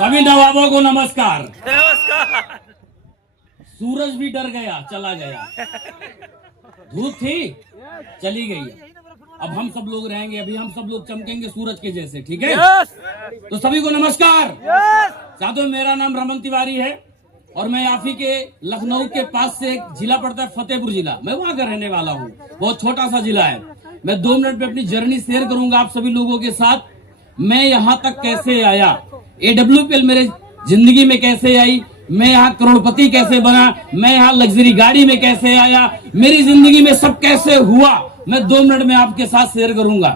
सभी नवाबों को नमस्कार। नमस्कार। सूरज भी डर गया, चला गया। धूप थी, चली गई। अब हम सब लोग रहेंगे, अभी हम सब लोग चमकेंगे सूरज के जैसे, ठीक है? तो सभी को नमस्कार। साथियों, मेरा नाम रमन तिवारी है और मैं आप ही के लखनऊ के पास से एक जिला पड़ता है, फतेहपुर जिला। मैं वहां का रहने वाला हूँ, बहुत छोटा सा जिला है। मैं 2 मिनट में अपनी जर्नी शेयर करूंगा आप सभी लोगों के साथ। मैं यहाँ तक कैसे आया, AWPL मेरे जिंदगी में कैसे आई, मैं यहाँ करोड़पति कैसे बना, मैं यहाँ लग्जरी गाड़ी में कैसे आया, मेरी जिंदगी में सब कैसे हुआ, मैं 2 मिनट में आपके साथ शेयर करूंगा।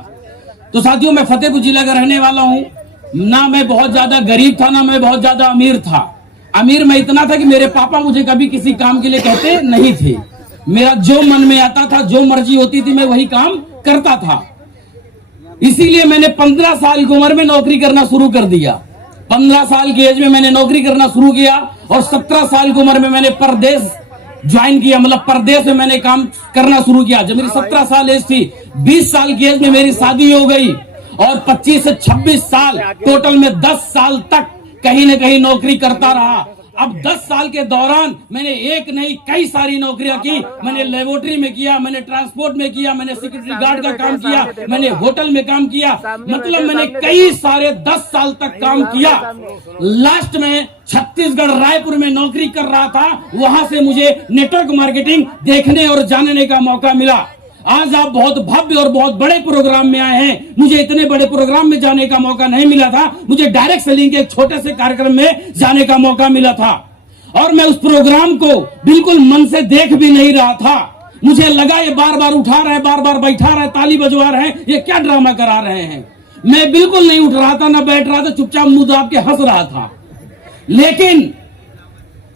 तो साथियों, मैं फतेहपुर जिला का रहने वाला हूँ। ना मैं बहुत ज्यादा गरीब था, ना मैं बहुत ज्यादा अमीर था। अमीर मैं इतना था कि मेरे पापा मुझे कभी किसी काम के लिए कहते नहीं थे। मेरा जो मन में आता था, जो मर्जी होती थी, मैं वही काम करता था। इसीलिए मैंने 15 साल की उम्र में नौकरी करना शुरू कर दिया। 15 साल की एज में मैंने नौकरी करना शुरू किया और 17 साल की उम्र में मैंने परदेश ज्वाइन किया, मतलब परदेश में मैंने काम करना शुरू किया। जब मेरी 17 साल एज थी, 20 साल की एज में मेरी शादी हो गई और 25 से 26 साल टोटल में 10 साल तक कहीं न कहीं नौकरी करता रहा। अब 10 साल के दौरान मैंने एक नहीं कई सारी नौकरियां की। मैंने लेबोरेटरी में किया, मैंने ट्रांसपोर्ट में किया, मैंने सिक्योरिटी गार्ड का काम किया, मैंने होटल में काम किया, मतलब मैंने कई सारे 10 साल तक काम किया। लास्ट में छत्तीसगढ़ रायपुर में नौकरी कर रहा था, वहां से मुझे नेटवर्क मार्केटिंग देखने और जानने का मौका मिला। आज आप बहुत भव्य और बहुत बड़े प्रोग्राम में आए हैं। मुझे इतने बड़े प्रोग्राम में जाने का मौका नहीं मिला था। मुझे डायरेक्ट सेलिंग के एक छोटे से कार्यक्रम में जाने का मौका मिला था और मैं उस प्रोग्राम को बिल्कुल मन से देख भी नहीं रहा था। मुझे लगा ये बार बार उठा रहे हैं, बार बार बैठा रहे, ताली बजवा रहे हैं, ये क्या ड्रामा करा रहे हैं। मैं बिल्कुल नहीं उठ रहा था, ना बैठ रहा था, चुपचाप मुंह दाब के हंस रहा था। लेकिन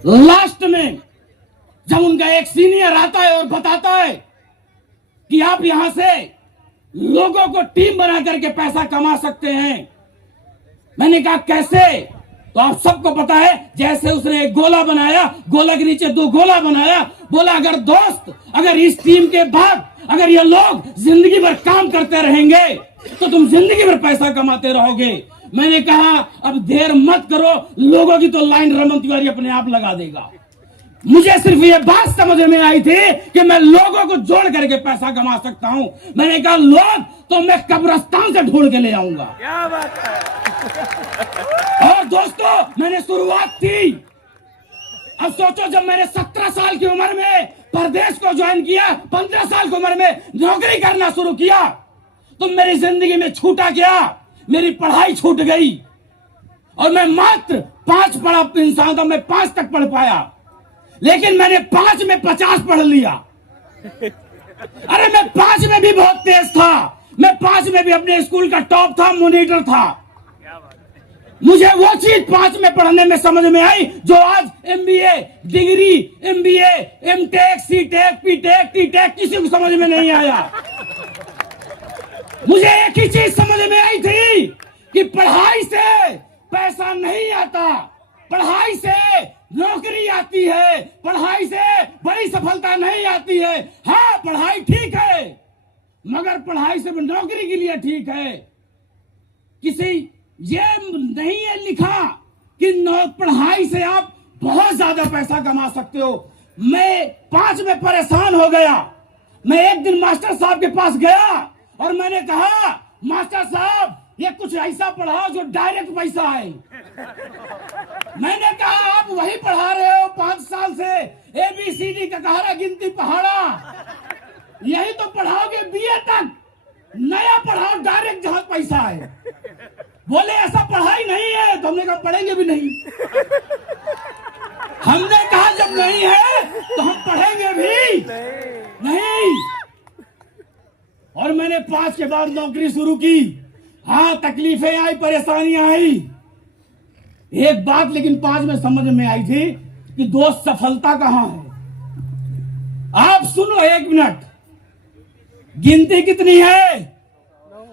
लास्ट में जब उनका एक सीनियर आता है और बताता है कि आप यहां से लोगों को टीम बना करके पैसा कमा सकते हैं, मैंने कहा कैसे? तो आप सबको पता है, जैसे उसने एक गोला बनाया, गोला के नीचे 2 गोला बनाया, बोला अगर इस टीम के बाद अगर ये लोग जिंदगी भर काम करते रहेंगे तो तुम जिंदगी भर पैसा कमाते रहोगे। मैंने कहा अब देर मत करो, लोगों की तो लाइन रमन तिवारी अपने आप लगा देगा। मुझे सिर्फ ये बात समझ में आई थी कि मैं लोगों को जोड़ करके पैसा कमा सकता हूं। मैंने कहा लोग तो मैं कब्रिस्तान से ढूंढ के ले आऊंगा। क्या बात है। और दोस्तों, मैंने शुरुआत की। अब सोचो, जब मैंने 17 साल की उम्र में परदेश को ज्वाइन किया, 15 साल की उम्र में नौकरी करना शुरू किया, तो मेरी जिंदगी में छूटा क्या? मेरी पढ़ाई छूट गई और मैं मात्र 5 पढ़ा इंसान था। मैं 5 तक पढ़ पाया, लेकिन मैंने 5 में 50 पढ़ लिया। अरे मैं 5 में भी बहुत तेज था। मैं 5 में भी अपने स्कूल का टॉप था, मॉनिटर था। मुझे वो चीज 5 में पढ़ने में समझ में आई जो आज MBA degree, MBA, MTech, CTech, PTech, TTech किसी को समझ में नहीं आया। मुझे एक ही चीज समझ में आई थी कि पढ़ाई से पैसा नहीं आता, पढ़ाई से नौकरी आती है, पढ़ाई से बड़ी सफलता नहीं आती है। हाँ, पढ़ाई ठीक है, मगर पढ़ाई से नौकरी के लिए ठीक है। किसी ये नहीं है लिखा कि पढ़ाई से आप बहुत ज्यादा पैसा कमा सकते हो। मैं 5 में परेशान हो गया। मैं एक दिन मास्टर साहब के पास गया और मैंने कहा, मास्टर साहब ये कुछ ऐसा पढ़ाओ जो डायरेक्ट पैसा है। मैंने कहा आप वही पढ़ा रहे हो 5 साल से, ABCD का कहारा गिनती पहाड़ा, यही तो पढ़ाओगे BA तक। नया पढ़ाओ डायरेक्ट जहां पैसा है। बोले ऐसा पढ़ाई नहीं है। तो हमने कहा पढ़ेंगे भी नहीं। हमने कहा जब नहीं है तो हम पढ़ेंगे भी नहीं। और मैंने 5 के बाद नौकरी शुरू की। हाँ, तकलीफें आई, परेशानियां आई। एक बात लेकिन 5 में समझ में आई थी कि दोस्त सफलता कहां है। आप सुनो 1 मिनट, गिनती कितनी है?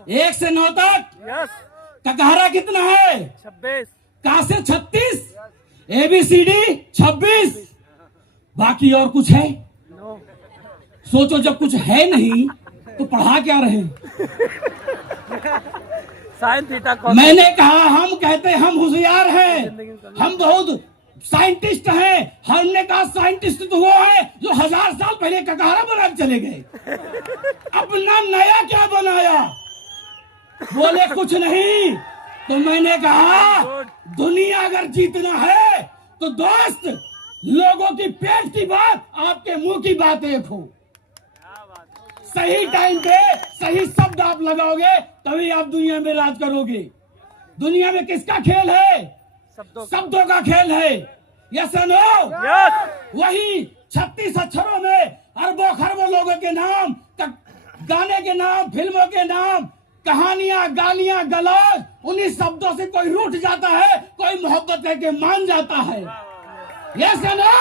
1 से 9 तक। ककहरा कितना है? 26। का से 36, ABCD 26, बाकी और कुछ है? सोचो, जब कुछ है नहीं तो पढ़ा क्या रहे? साइन थीटा कॉस मैंने कहा हम कहते हम होशियार हैं, हम बहुत साइंटिस्ट हैं। हमने कहा साइंटिस्ट तो वो है जो 1000 साल पहले ककारा बना के चले गए, अपना नया क्या बनाया? बोले कुछ नहीं। तो मैंने कहा दुनिया अगर जीतना है तो दोस्त, लोगों की पेट की बात, आपके मुंह की बात एक हो। सही टाइम पे सही शब्द आप लगाओगे तभी आप दुनिया में राज करोगे। दुनिया में किसका खेल है? शब्दों का खेल है। Yes no? वही 36 अक्षरों में अरबों खरबों लोगों के नाम, गाने के नाम, फिल्मों के नाम, कहानियां, गालियां, गलौज, उन्हीं शब्दों से कोई रूठ जाता है, कोई मोहब्बत करके मान जाता है। Yes no?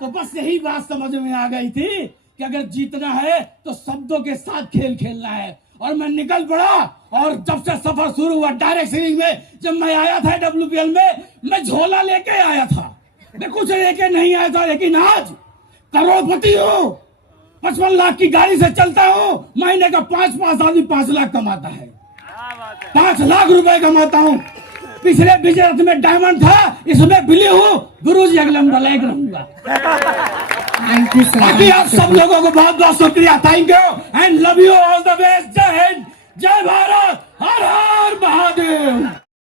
तो बस यही बात समझ में आ गई थी कि अगर जीतना है तो शब्दों के साथ खेल खेलना है। और मैं निकल पड़ा, और जब से सफर शुरू हुआ डायरेक्ट सीरीज में, जब मैं आया था WPL में, मैं झोला लेके आया था, मैं कुछ लेके नहीं आया था। लेकिन आज करोड़पति हूँ, 55 लाख की गाड़ी से चलता हूँ, महीने का 5 आदमी 5 लाख कमाता है, 5 लाख रुपए कमाता हूँ। पिछले बिजनेस में डायमंड था, इसमें बिली हूँ। गुरुजी अगले लायक रहूंगा। बाकी आप सब लोगों को बहुत बहुत शुक्रिया, thank you and love you, all the best. जय हिंद, जय भारत, हर हर महादेव।